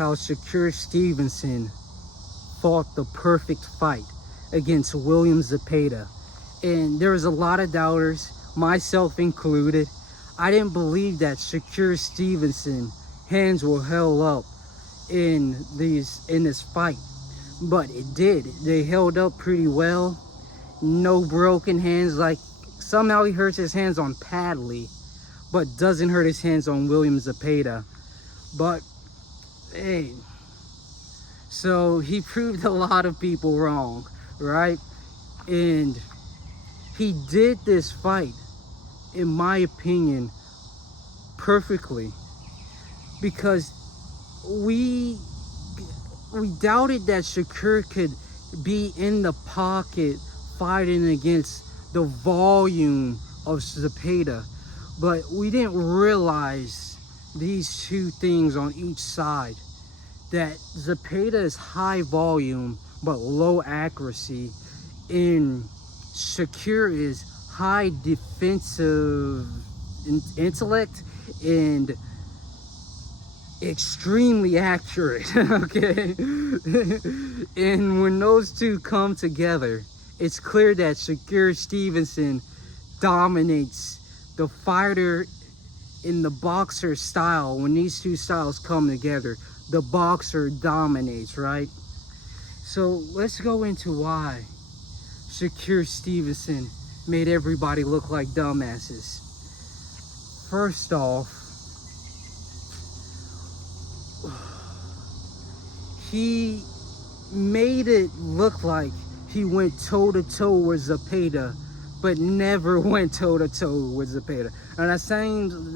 how Shakur Stevenson fought the perfect fight against William Zepeda. And there was a lot of doubters, myself included. I didn't believe that Shakur Stevenson hands were held up in this fight, but it did. They held up pretty well. No broken hands. Like, somehow he hurts his hands on Padley, but doesn't hurt his hands on William Zepeda. But hey, so he proved a lot of people wrong, right? And he did this fight, in my opinion, perfectly, because we doubted that Shakur could be in the pocket fighting against the volume of Zepeda, but we didn't realize these two things on each side, that Zepeda is high volume but low accuracy, and Shakur is high defensive intellect and extremely accurate. Okay. And when those two come together, it's clear that Shakur Stevenson dominates the fighter in the boxer style. When these two styles come together, the boxer dominates, right? So let's go into why Shakur Stevenson made everybody look like dumbasses. First off, he made it look like he went toe-to-toe with Zepeda, but never went toe-to-toe with Zepeda. And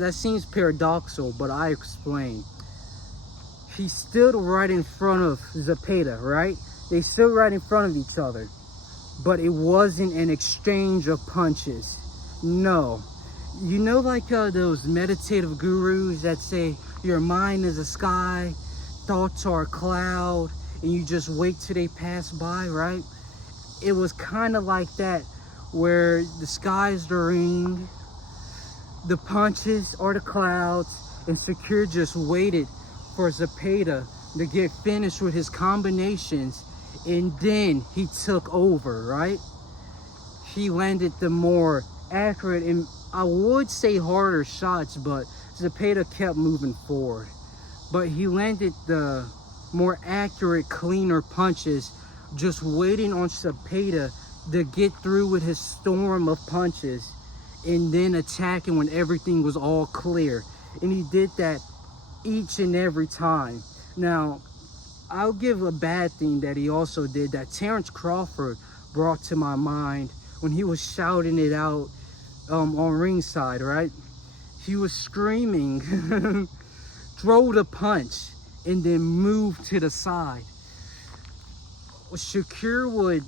that seems paradoxical, but I explain. He stood right in front of Zepeda, right? They stood right in front of each other, but it wasn't an exchange of punches. No. You know, like those meditative gurus that say your mind is a sky, thoughts are a cloud, and you just wait till they pass by, right? It was kind of like that, where the sky is the ring, the punches are the clouds, and Shakur just waited for Zepeda to get finished with his combinations, and then he took over, right? He landed the more accurate and, I would say, harder shots, but Zepeda kept moving forward. But he landed the more accurate, cleaner punches, just waiting on Zepeda to get through with his storm of punches and then attacking when everything was all clear. And he did that each and every time. Now, I'll give a bad thing that he also did, that Terrence Crawford brought to my mind when he was shouting it out on ringside, right? He was screaming, throw the punch, and then move to the side. Shakur would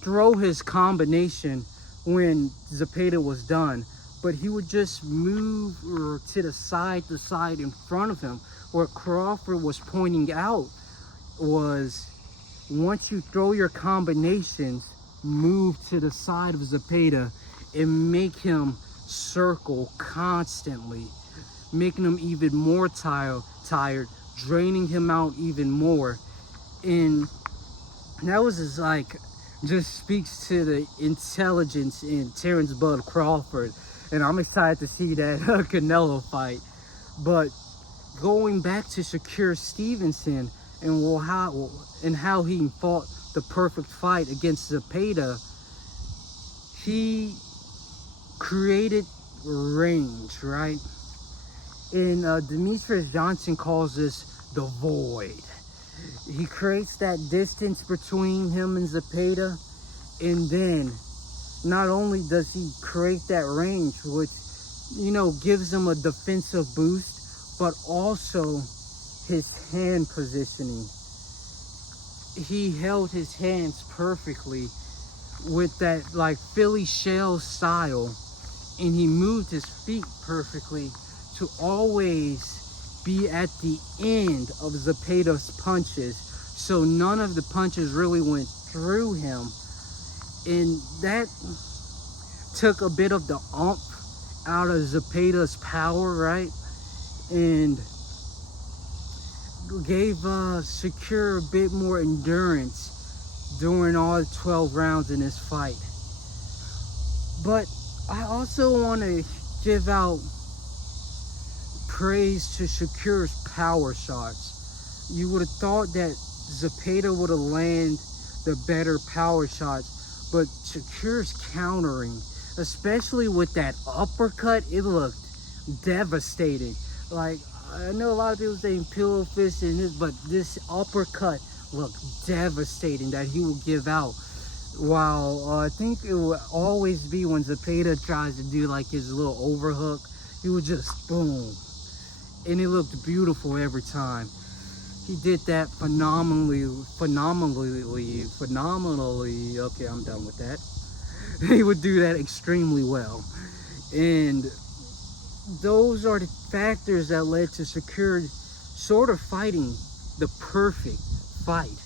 throw his combination when Zepeda was done, but he would just move to the side in front of him. What Crawford was pointing out was, once you throw your combinations, move to the side of Zepeda and make him circle constantly, making him even more tired, draining him out even more. And that was just speaks to the intelligence in Terrence Bud Crawford, and I'm excited to see that Canelo fight. But going back to Shakur Stevenson and how he fought the perfect fight against Zepeda, he created range, right? And Demetrius Johnson calls this the void. He creates that distance between him and Zepeda, and then not only does he create that range, which, you know, gives him a defensive boost, but also his hand positioning. He held his hands perfectly with that like Philly shell style, and he moved his feet perfectly to always be at the end of Zepeda's punches, so none of the punches really went through him. And that took a bit of the oomph out of Zepeda's power, right? And gave Shakur a bit more endurance during all 12 rounds in this fight. But I also want to give out praise to Shakur's power shots. You would have thought that Zepeda would have landed the better power shots, but Shakur's countering, especially with that uppercut, it looked devastating. Like, I know a lot of people saying pillow fist and this, but this uppercut looked devastating that he will give out. While I think it will always be when Zepeda tries to do like his little overhook, he would just boom, and it looked beautiful every time. He did that phenomenally. Okay, I'm done with that. He would do that extremely well, and those are the factors that led to Shakur sort of fighting the perfect fight.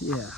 Yeah.